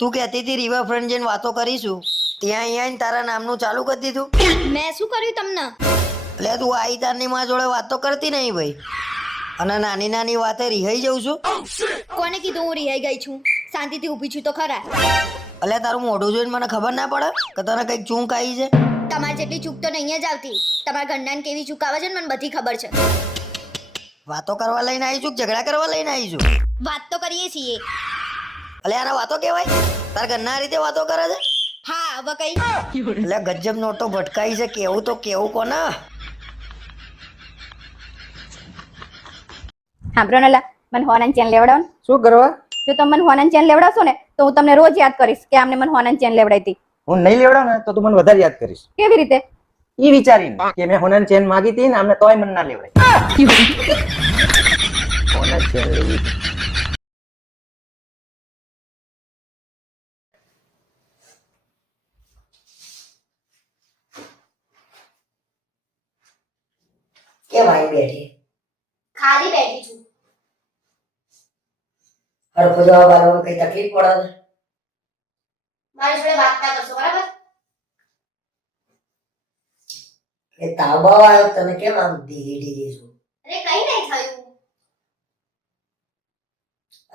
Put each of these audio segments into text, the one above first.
તું કહેતી હતી રિવરફ્રન્ટ જઈને વાતો કરીશું. ત્યાં અહીંયા ને તારા નામનું ચાલુ કરી દીધું. મેં શું કર્યું તમને? એટલે તું આઈ તારની માં જોડે વાતો કરતી નહીં ભાઈ. અને નાની નાની વાતે રિહાઈ જઉં છું. કોને કીધું હું રિહાઈ ગઈ છું? શાંતિથી ઊભી છું તો ખરા. એટલે તારું મોઢું જોઈને મને ખબર ના પડે કે તને કંઈક ચૂંક આવી છે? તમારે જેટલી ચૂક તો નહીં જ આવતી. તમારા ગંડાને કેવી ચૂક આવે છે ને મને બધી ખબર છે. વાતો કરવા લઈને આવી છું ઝઘડા કરવા લઈને આવી છું? વાત તો કરીએ છીએ. એટલે આને વાતો કેવાય તાર ઘરના રીતે વાતો કરે છે? હા હવે કઈ. એટલે ગજબ નોટો ભટકાઈ છે કેવું તો કેવું કોને સાંભળો ને મને હોનાન ચેન લેવડાવો ને. શું કરવા? જો તમે મને હોનાન ચેન લેવડાવશો ને તો હું તમને રોજ યાદ કરીશ કે આમને મને હોનાન ચેન લેવડાવી હતી. હું નહીં લેવડાવ ને તો તું મને વધારે યાદ કરીશ. કેવી રીતે? ઈ વિચારીને કે મેં હોનાની ચેન માંગી હતી ને અમને તોય મને ના લેવડાય હોનાની ચેન લેવી. કેમ આવી બેઠી? ખાલી બેઠી છું. હરખો જવાબ આપવામાં કઈ તકલીફ પડે ને મારી જોડે વાત ના કરશો બરાબર? એ તાવબાવ આવ્યો તમે કેમ આમ ધીરે ધીરે છો? અરે કઈ નહીં થયું.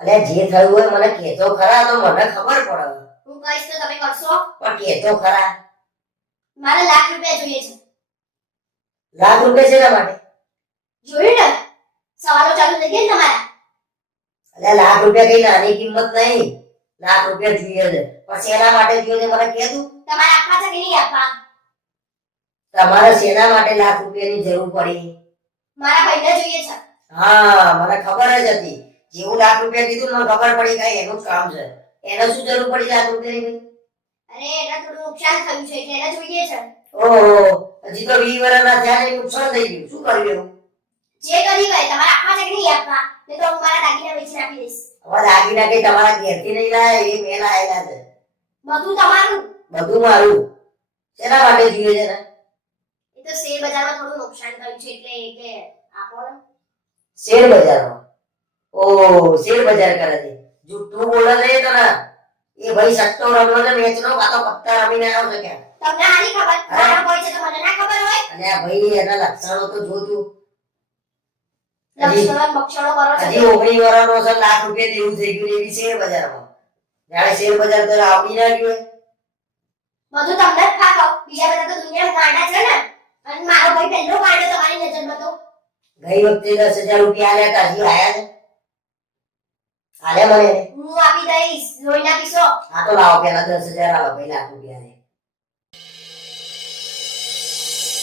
અરે જે થયું હોય મને કહેતો ખરા તો મને ખબર પડે. હું કહીશ તો તમે કરશો? પણ કહેતો ખરા. મારે લાખ રૂપિયા જોઈએ છે. લાખ રૂપિયા છે એના માટે? જોયું ને? સવાલો ચાલુ થઈ ને તમારા? અલે લાખ રૂપિયા કઈ નાની કિંમત નહીં. લાખ રૂપિયા જોઈએ છે. પણ શેના માટે જોઈએ મને કહે તું? તમારે આપવા છે કે નહીં આપવા તમારે શેના માટે લાખ રૂપિયાની જરૂર પડી? મારા ભાઈને જોઈએ છે. હા મને ખબર જ હતી. જેવું લાખ રૂપિયા કીધું મને ખબર પડી કે એનું જ કામ છે. એને શું જરૂર પડી લાખ રૂપિયાની? અરે એને થોડું નુકસાન થયું છે એટલે એને જોઈએ છે. ઓહો હજી તો વીસ વર્ષના થયા નુકસાન થઈ ગયું. શું કર્યું એવું? જે કરી ગઈ તમારે આપવા છે કે નહીં આપવા નહીં તો હું મારા દાગીના વેચી નાખી દઈશ. હવે દાગીના કઈ તમારા ઘેરથી નહીં લાયા એ મેં લાયેલા છે. બધું તમારું. બધું મારું. શેના માટે જીવે છે ને? એ તો શેર બજારમાં થોડું નુકસાન થયું છે એટલે એ કે આપો ને. શેર બજારમાં? ઓ શેર બજાર કરે છે. જૂઠું બોલે છે તને એ ભાઈ સટ્ટો રમલો છે મેચનો કાતો પત્તા રમીને આવ્યો છે ક્યાં? તમને આની ખબર? મારા કોઈ છે તો મને ના ખબર હોય? અને ભાઈ એના લક્ષણો તો જોતું હજી બક્ષણો કરો છો હજી ઓગણી વર્ષનો છે લાખ રૂપિયા દેવું થઈ ગયું એવી શેર બજારમાં. જાણે શેર બજાર તો આવડી ના ગયું. બધું તમને જ ખાતો. બીજા બધા તો દુનિયામાં ગાંડા છે ને. અને મારો ભાઈ પહેલો ગાંડો તમારી નજરમાં તો. ગઈ વખતે દસ હજાર રૂપિયા આલ્યા હતા હજી આયા છે. આલે મને. હું આપી દઈશ. લોહીના પીસો. હા તો લાવો પેલા દસ હજાર આવો ભાઈ લાખ રૂપિયા